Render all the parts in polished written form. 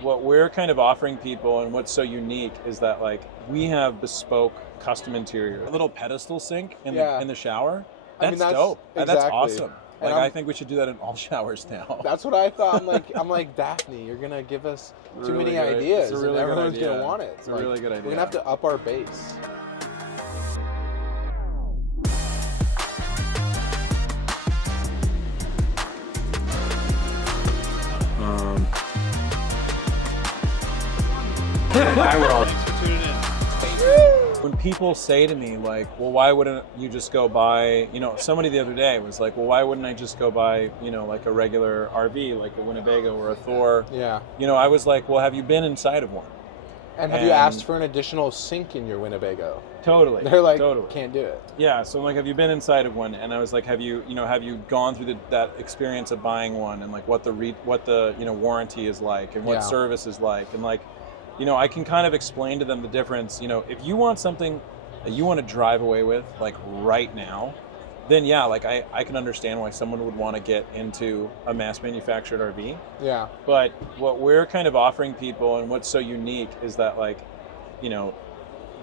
what we're kind of offering people and what's so unique is that like we have bespoke custom interior, a little pedestal sink in the shower. That's dope. Exactly. That's awesome. And Like I think we should do that in all showers now. That's what I thought. I'm like Daphne, you're gonna give us too Really many good. ideas, It's a really and good everyone's idea. gonna want it. It's a really good idea. We're gonna have to up our base. Thanks for tuning in. When people say to me like, well, why wouldn't you just go buy, somebody the other day was like, well, why wouldn't I just go buy, like a regular RV, like a Winnebago or a Thor? Yeah. I was like, well, have you been inside of one? And have you asked for an additional sink in your Winnebago? Totally. They're like, totally. Can't do it. Yeah. So I'm like, have you been inside of one? And I was like, have you gone through that experience of buying one and like what the warranty is like and what service is like and like, I can kind of explain to them the difference. If you want something that you want to drive away with, like right now, then yeah, like I can understand why someone would want to get into a mass manufactured RV. Yeah. But what we're kind of offering people and what's so unique is that like,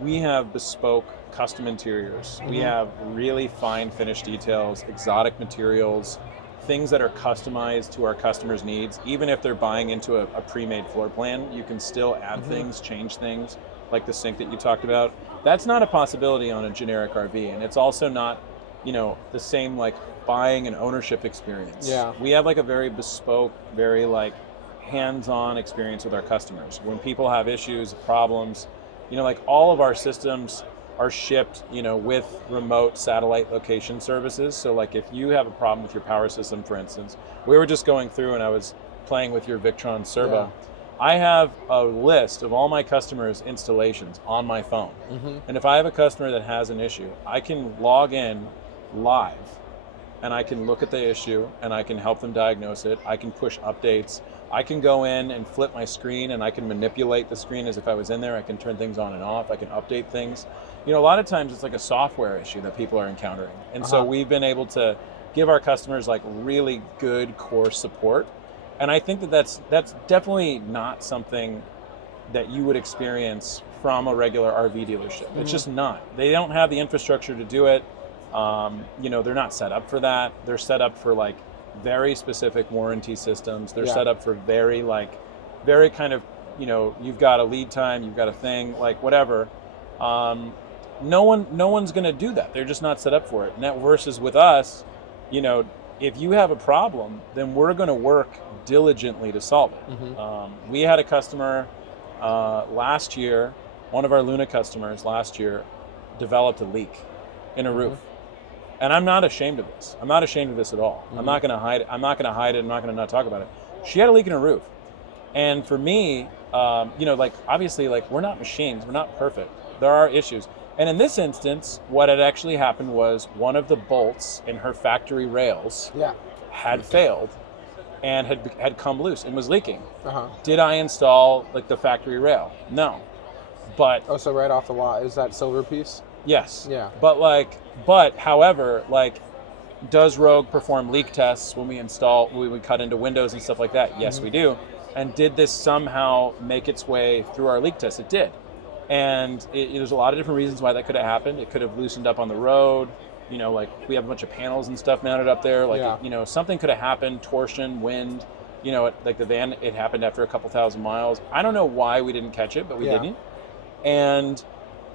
we have bespoke custom interiors. We have really fine finish details, exotic materials, things that are customized to our customers' needs. Even if they're buying into a pre-made floor plan, you can still add things, change things, like the sink that you talked about. That's not a possibility on a generic RV, and it's also not, the same like buying and ownership experience. Yeah. We have like a very bespoke, very like hands-on experience with our customers. When people have issues, problems, like all of our systems are shipped, with remote satellite location services. So like if you have a problem with your power system, for instance, we were just going through and I was playing with your Victron Servo. Yeah. I have a list of all my customers' installations on my phone. And if I have a customer that has an issue, I can log in live and I can look at the issue and I can help them diagnose it. I can push updates. I can go in and flip my screen and I can manipulate the screen as if I was in there. I can turn things on and off. I can update things. A lot of times it's like a software issue that people are encountering. And so we've been able to give our customers like really good core support. And I think that's definitely not something that you would experience from a regular RV dealership. It's just not. They don't have the infrastructure to do it. They're not set up for that. They're set up for like very specific warranty systems. They're set up for very kind of, you've got a lead time, you've got a thing, like whatever. No one's going to do that. They're just not set up for it. And that versus with us, if you have a problem, then we're going to work diligently to solve it. We had a customer last year, one of our Luna customers last year developed a leak in a roof. And I'm not ashamed of this. I'm not ashamed of this at all. I'm not going to hide it. I'm not going to hide it. I'm not going to not talk about it. She had a leak in her roof. And for me, like obviously like we're not machines. We're not perfect. There are issues. And in this instance, what had actually happened was one of the bolts in her factory rails had failed and had come loose and was leaking. Did I install like the factory rail? No. But so right off the lot is that silver piece? Yes. Yeah. But however, like, does Rogue perform leak tests when we cut into windows and stuff like that? Yes, we do. And did this somehow make its way through our leak test? It did. And there's a lot of different reasons why that could have happened. It could have loosened up on the road. Like we have a bunch of panels and stuff mounted up there. Like, something could have happened, torsion, wind, like the van, it happened after a couple thousand miles. I don't know why we didn't catch it, but we didn't. And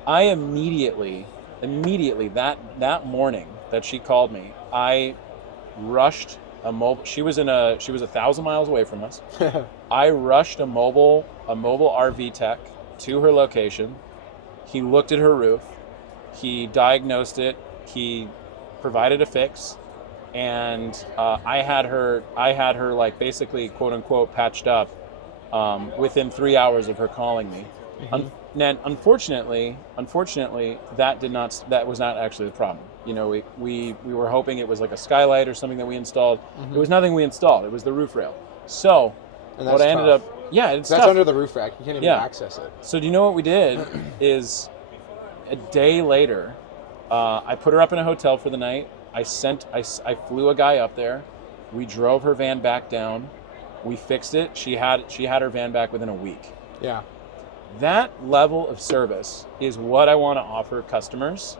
I immediately that morning that she called me, I rushed a mobile. She was 1,000 miles away from us. I rushed a mobile RV tech to her location. He looked at her roof. He diagnosed it. He provided a fix, and I had her like basically quote unquote patched up within 3 hours of her calling me. And unfortunately, that was not actually the problem. We were hoping it was like a skylight or something that we installed. It was nothing we installed. It was the roof rail. So what I ended up, it's that's tough. under the roof rack. You can't even access it. So do you know what we did? Is a day later, I put her up in a hotel for the night. I flew a guy up there. We drove her van back down. We fixed it. She had her van back within a week. Yeah. That level of service is what I want to offer customers,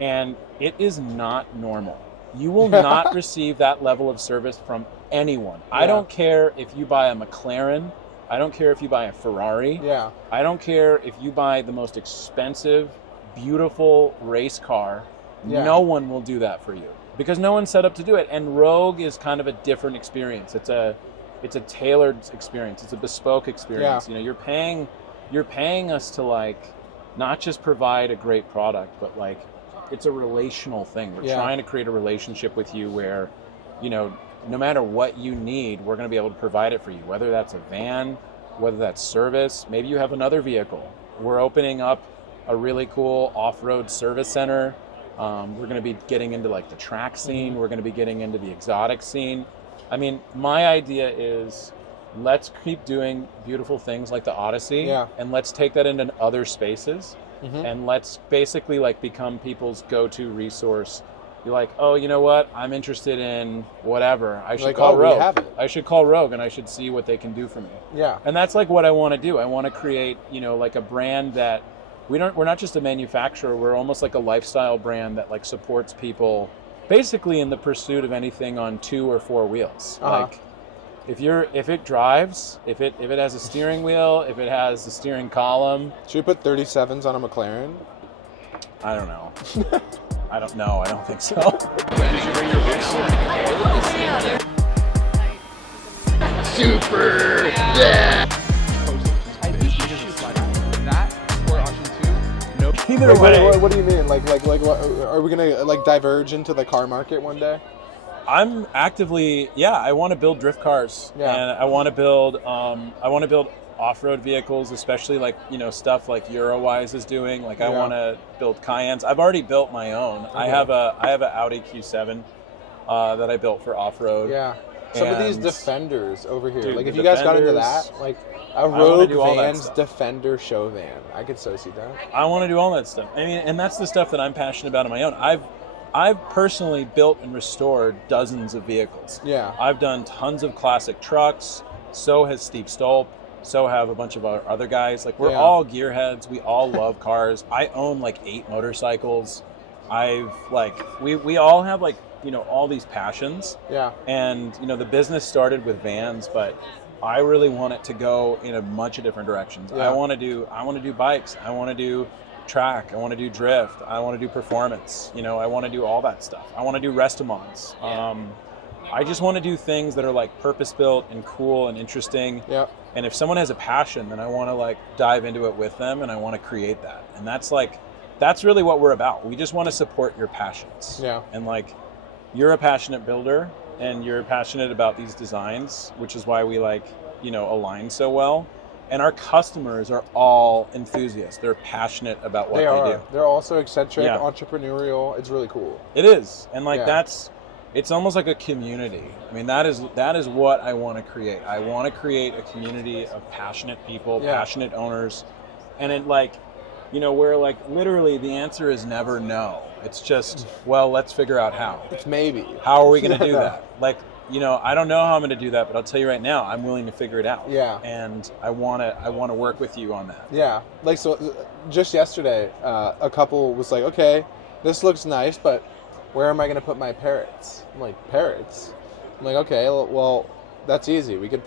and it is not normal. You will not receive that level of service from anyone. Yeah. I don't care if you buy a McLaren. I don't care if you buy a Ferrari. Yeah. I don't care if you buy the most expensive, beautiful race car. Yeah. No one will do that for you because no one's set up to do it. And Rogue is kind of a different experience. It's a tailored experience. It's a bespoke experience. Yeah. You know, you're paying us to like not just provide a great product, but like it's a relational thing. We're trying to create a relationship with you where, you know, no matter what you need, we're going to be able to provide it for you, whether that's a van, whether that's service. Maybe you have another vehicle. We're opening up a really cool off-road service center. We're going to be getting into like the track scene. We're going to be getting into the exotic scene. I mean, my idea is let's keep doing beautiful things like the Odyssey, and let's take that into other spaces, and let's basically like become people's go-to resource. You're like, oh, you know what? I'm interested in whatever. I should call Rogue. I should call Rogue, and I should see what they can do for me. Yeah. And that's like what I want to do. I want to create, you know, like a brand that we're not just a manufacturer. We're almost like a lifestyle brand that like supports people basically in the pursuit of anything on 2 or 4 wheels. Like if it drives, if it has a steering wheel, if it has a steering column. Should we put 37s on a McLaren? I don't know. I don't think so. Super! Yeah! Either way. What do you mean? Like, what, are we gonna like diverge into the car market one day? I'm actively, I want to build drift cars, and I want to build off-road vehicles, especially like, you know, stuff like Eurowise is doing. Like I want to build Cayennes. I've already built my own. I have an Audi Q7 that I built for off-road. Yeah. Some of these Defenders over here, dude, like if you guys got into that, like a Rogue Vans Defender show van, I could so see that. I want to do all that stuff. I mean, and that's the stuff that I'm passionate about on my own. I've personally built and restored dozens of vehicles. Yeah. I've done tons of classic trucks. So has Steve Stolp. So have a bunch of our other guys. Like we're all gearheads. We all love cars. I own like 8 motorcycles. We all have like, you know, all these passions. Yeah. And, you know, the business started with vans, but I really want it to go in a bunch of different directions. Yeah. I want to do bikes. I want to do track. I want to do drift. I want to do performance. You know, I want to do all that stuff. I want to do restomons. I just want to do things that are like purpose-built and cool and interesting. Yeah. And if someone has a passion, then I want to like dive into it with them, and I want to create that. And that's really what we're about. We just want to support your passions. Yeah. And like, you're a passionate builder, and you're passionate about these designs, which is why we like, you know, align so well. And our customers are all enthusiasts. They're passionate about what they do. They're also eccentric, entrepreneurial. It's really cool. It is. And like it's almost like a community. I mean, that is what I want to create. I want to create a community of passionate people, passionate owners. And it like, you know, where like literally the answer is never no. It's just, well, let's figure out how. It's maybe. How are we going to do that? Like, you know, I don't know how I'm going to do that, but I'll tell you right now, I'm willing to figure it out. Yeah. And I want to work with you on that. Yeah. Like, so just yesterday, a couple was like, okay, this looks nice, but where am I going to put my parrots? I'm like, parrots? I'm like, okay, well, that's easy. We could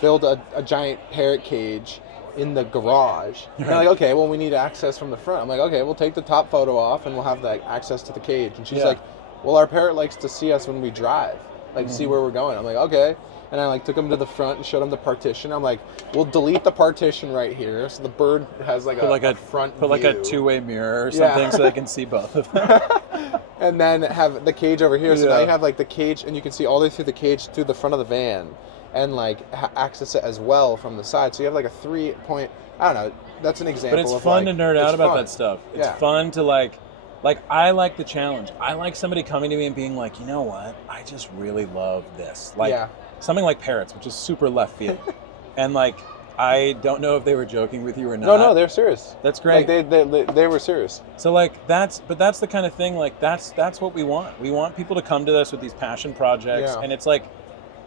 build a giant parrot cage in the garage. And they're like, okay, well, we need access from the front. I'm like, okay, we'll take the top photo off and we'll have like access to the cage. And she's like, well, our parrot likes to see us when we drive, like see where we're going. I'm like, okay. And I like took him to the front and showed him the partition. I'm like, we'll delete the partition right here, so the bird has like a front view. Put like a 2-way mirror or something so they can see both of them. And then have the cage over here. So now you have like the cage, and you can see all the way through the cage through the front of the van, and like access it as well from the side. So you have like a 3-point. I don't know. That's an example. But it's fun to nerd out about that stuff. It's fun to like I like the challenge. I like somebody coming to me and being like, you know what? I just really love this. Like something like parrots, which is super left field, and like. I don't know if they were joking with you or not. No, they're serious. That's great. Like they were serious. So like that's the kind of thing, like that's what we want. We want people to come to us with these passion projects, and it's like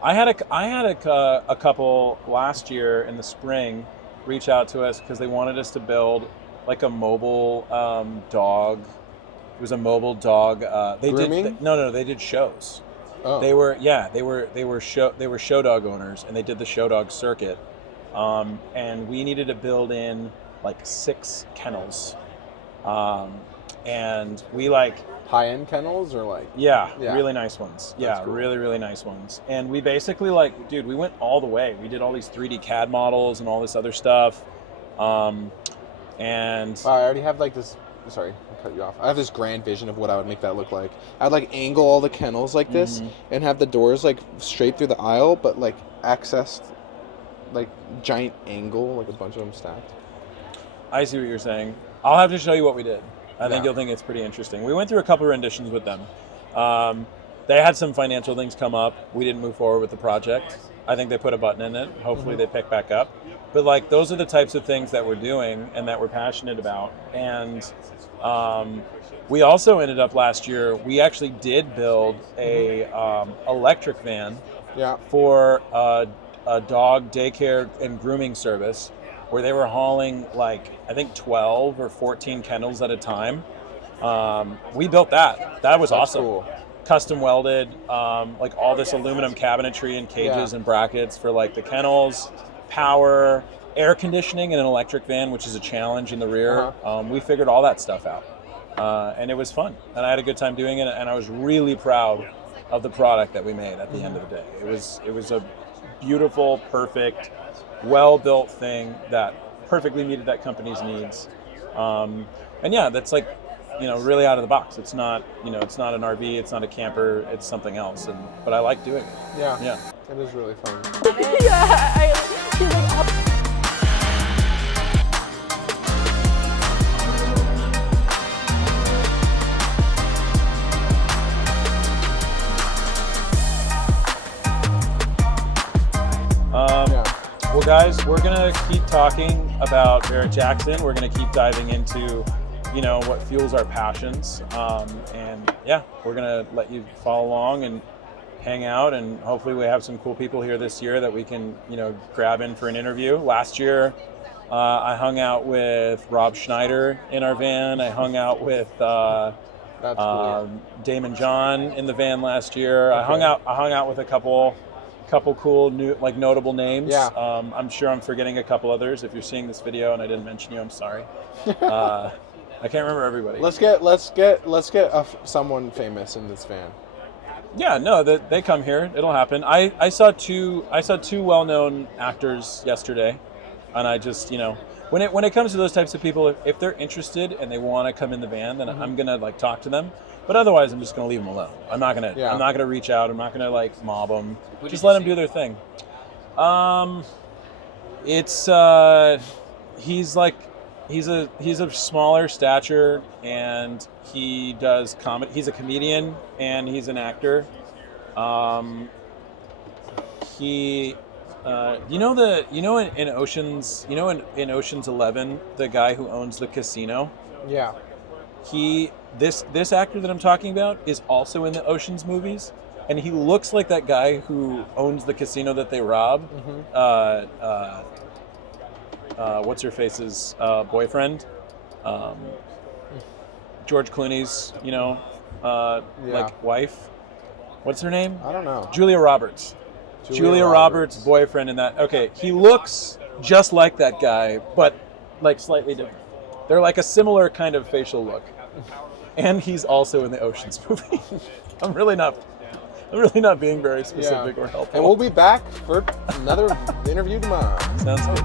I had a couple last year in the spring reach out to us because they wanted us to build like a mobile dog. It was a mobile dog. Grooming? They did shows. Oh. They were show dog owners, and they did the show dog circuit. And we needed to build in like 6 kennels. And we like high-end kennels or like really nice ones. That's cool. Really nice ones. And we basically like, dude, we went all the way. We did all these 3D CAD models and all this other stuff. And I already have like this. Sorry, I cut you off. I have this grand vision of what I would make that look like. I'd like angle all the kennels like this and have the doors like straight through the aisle, but like accessed like giant angle, like a bunch of them stacked. I see what you're saying. I'll have to show you what we did. I think you'll think it's pretty interesting. We went through a couple renditions with them. They had some financial things come up. We didn't move forward with the project. I think they put a button in it. Hopefully they pick back up. But like those are the types of things that we're doing and that we're passionate about. And we also ended up last year, we actually did build a electric van for a dog daycare and grooming service where they were hauling like, I think 12 or 14 kennels at a time. We built that. That was awesome. Cool. Custom welded, like all this aluminum cabinetry and cages and brackets for like the kennels, power, air conditioning in an electric van, which is a challenge in the rear. We figured all that stuff out. And it was fun. And I had a good time doing it. And I was really proud of the product that we made at the end of the day. It was a beautiful, perfect, well-built thing that perfectly meted that company's needs. And yeah, that's like, really out of the box. It's not, it's not an RV, it's not a camper, it's something else. But I like doing it. Yeah. It is really fun. Well, guys, we're going to keep talking about Barrett Jackson. We're going to keep diving into, what fuels our passions. And yeah, we're going to let you follow along and hang out. And hopefully we have some cool people here this year that we can, grab in for an interview. Last year, I hung out with Rob Schneider in our van. I hung out with Damon John in the van last year. Okay. I hung out with a couple cool new notable names. I'm sure I'm forgetting a couple others. If you're seeing this video and I didn't mention you, I'm sorry. I can't remember everybody. Let's get someone famous in this van. Yeah, no, they come here. It'll happen. I saw two well-known actors yesterday, and I just when it comes to those types of people, if they're interested and they want to come in the van, then I'm gonna talk to them. But otherwise, I'm just gonna leave them alone. I'm not gonna reach out. I'm not gonna mob them. Just let them do their thing. He's a smaller stature, and he does comedy. He's a comedian and he's an actor. In Ocean's 11, the guy who owns the casino. Yeah. This actor that I'm talking about is also in the Ocean's movies, and he looks like that guy who owns the casino that they rob. What's her face's boyfriend? George Clooney's, wife. What's her name? I don't know. Julia Roberts. Julia Roberts' boyfriend in that. Okay, he looks just like that guy, but slightly different. They're like a similar kind of facial look. And he's also in the Ocean's movie. I'm really not being very specific or helpful. And we'll be back for another interview tomorrow. Sounds good.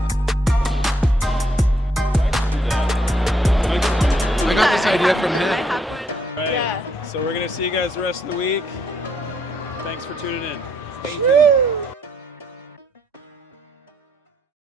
I got this idea from him. I have one. Right. Yeah. So we're going to see you guys the rest of the week. Thanks for tuning in. Stay tuned.